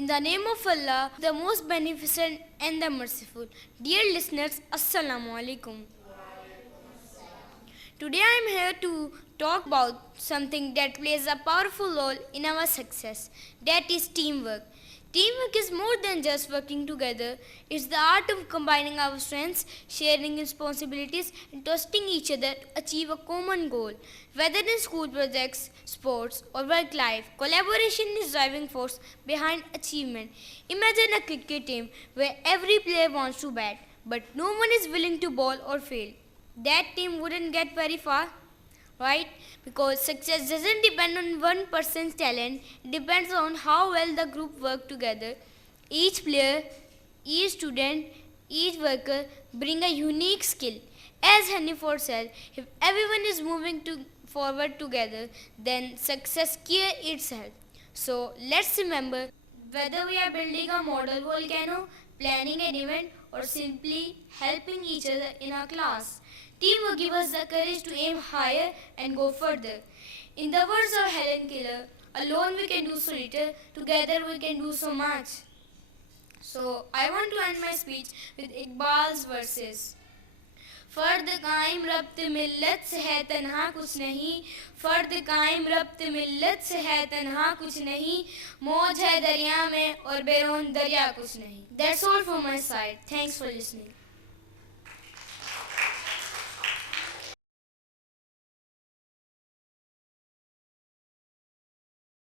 In the name of Allah, the most beneficent and the merciful. Dear listeners, Assalamu alaikum. Today I am here to talk about something that plays a powerful role in our success. That is teamwork. Teamwork is more than just working together. It's the art of combining our strengths, sharing responsibilities, and trusting each other to achieve a common goal. Whether in school projects, sports, or work life, collaboration is driving force behind achievement. Imagine a cricket team where every player wants to bat, but no one is willing to bowl or field. That team wouldn't get very far, right? Because success doesn't depend on one person's talent, it depends on how well the group work together. Each player, each student, each worker bring a unique skill. As Henry Ford said, if everyone is moving forward together, then success creates itself. So let's remember, whether we are building a model volcano, planning an event, or simply helping each other in our class, teamwork gives us the courage to aim higher and go further. In the words of Helen Keller, alone we can do so little, together we can do so much. So I want to end my speech with Iqbal's verses. फर्द कायम रब्त मिल्लत से है तन्हा कुछ नहीं, फर्द कायम रब्त मिल्लत से है तन्हा कुछ नहीं, मौज है दरिया में और बैरून दरिया कुछ नहीं. That's all from my side. Thanks for listening.